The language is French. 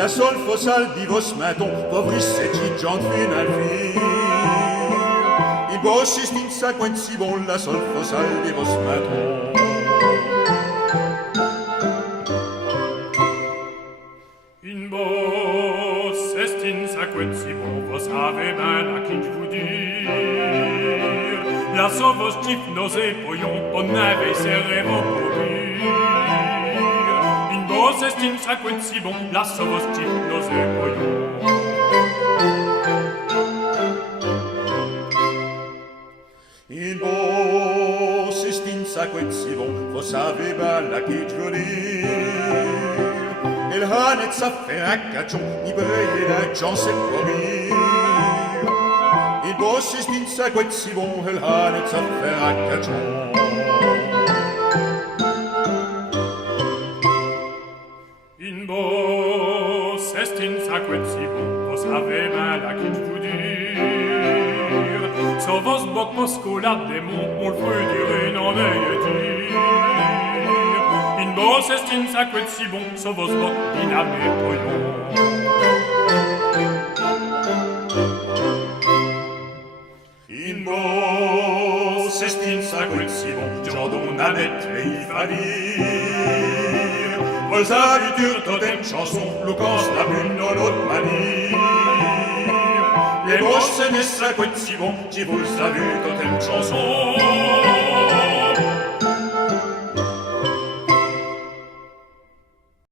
la sol fossal di vos maton, povris et gigiant fin al fin. Il vos est in sequenzi bon, la sol fossal di vos maton. In vos est in sequenzi bon, vos avez ben à qui vous dire. La sol vos tif nos époillons, on avait serré vos pourrir. In vos est in sequenzi bon, la sol vos tif nos époillons. In vos est in sequenzi bon, vos avez ben à qui vous dire. El hanet sa fait un cachon, ni brille la chance et courir. Il bosse est in sequenzi bon, el hanet sa fait un cachon. In vos est in sequenzi bon, vos avez mal à qui vous dire. So vos boc moscola démon, on le fait dire et n'en ayez dire. In vos est in sequenzi bon, so vos boc diname poillon. In vos est in sequenzi bon, Jordon namet et falir. Vos avitur totem chanson, lucans la bune dans l'autre manière. Les vos est in sequenzi bon, qui vous a vu totem chanson.